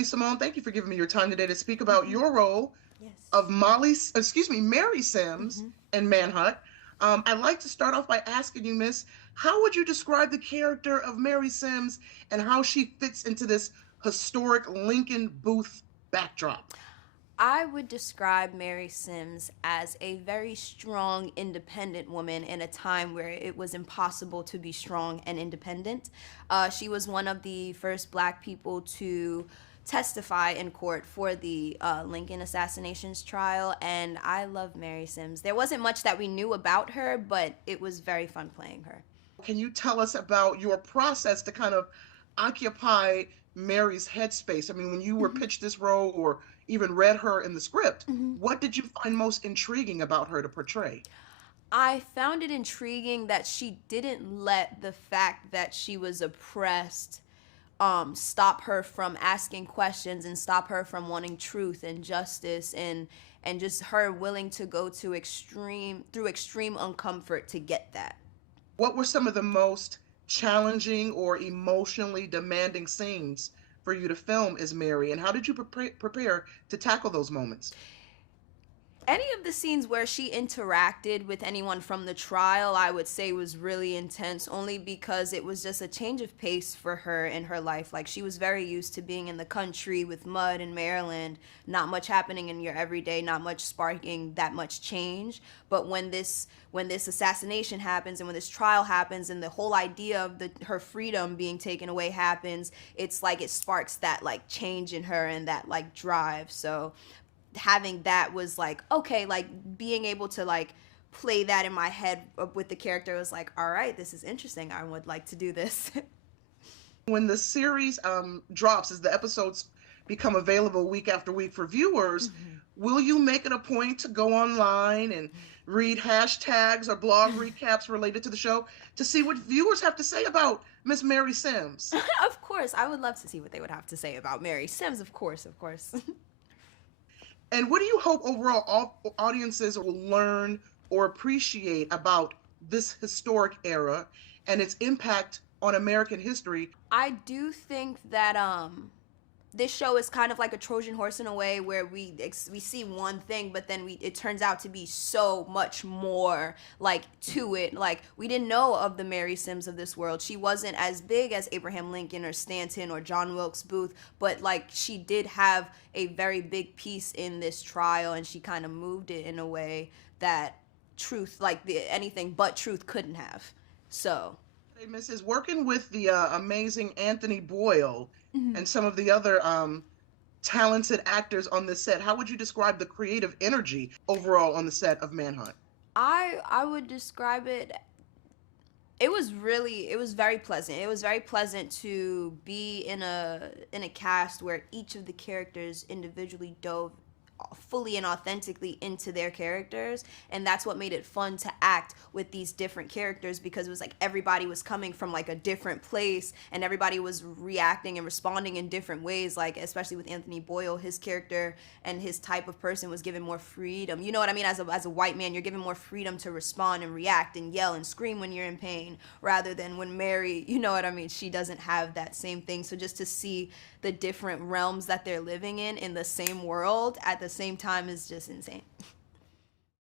Lovie, Simone, thank you for giving me your time today to speak about Hmm. your role Yes. of Mary Sims Hmm. in Manhunt. I'd like to start off by asking you, Miss, how would you describe the character of Mary Sims and how she fits into this historic Lincoln Booth backdrop? I would describe Mary Sims as a very strong, independent woman in a time where it was impossible to be strong and independent. She was one of the first black people to testify in court for the Lincoln assassinations trial, and I love Mary Sims. There wasn't much that we knew about her, but it was very fun playing her. Can you tell us about your process to kind of occupy Mary's headspace? I mean, when you were Mhm. pitched this role or even read her in the script, Mhm. what did you find most intriguing about her to portray? I found it intriguing that she didn't let the fact that she was oppressed stop her from asking questions and stop her from wanting truth and justice and just her willing to go to extreme uncomfort to get that. What were some of the most challenging or emotionally demanding scenes for you to film as Mary, and how did you prepare to tackle those moments? Any of the scenes where she interacted with anyone from the trial, I would say was really intense, only because it was just a change of pace for her in her life. Like, she was very used to being in the country with mud in Maryland, not much happening in your everyday, not much sparking that much change. But when this assassination happens and when this trial happens and the whole idea of her freedom being taken away happens, it's like it sparks that like change in her and that like drive. So having that was like, okay, like being able to like play that in my head with the character was like, all right, this is interesting, I would like to do this. When the series drops, as the episodes become available week after week for viewers, will you make it a point to go online and read hashtags or blog recaps related to the show to see what viewers have to say about Miss Mary Sims? Of course, I would love to see what they would have to say about Mary Sims, of course, of course. And what do you hope overall audiences will learn or appreciate about this historic era and its impact on American history? I do think that this show is kind of like a Trojan horse in a way where we see one thing, but then it turns out to be so much more like to it. Like, we didn't know of the Mary Sims of this world. She wasn't as big as Abraham Lincoln or Stanton or John Wilkes Booth, but like she did have a very big piece in this trial, and she kind of moved it in a way that truth, like anything but truth, couldn't have. So. Hey, Mrs. Working with the amazing Anthony Boyle Mhm. and some of the other talented actors on this set, how would you describe the creative energy overall on the set of Manhunt? I would describe it, it was very pleasant. It was very pleasant to be in a cast where each of the characters individually dove fully and authentically into their characters, and that's what made it fun to act with these different characters, because it was like everybody was coming from like a different place and everybody was reacting and responding in different ways. Like, especially with Anthony Boyle, his character and his type of person was given more freedom, you know what I mean? As a white man, you're given more freedom to respond and react and yell and scream when you're in pain, rather than when Mary, you know what I mean, she doesn't have that same thing. So just to see the different realms that they're living in the same world at the same time is just insane.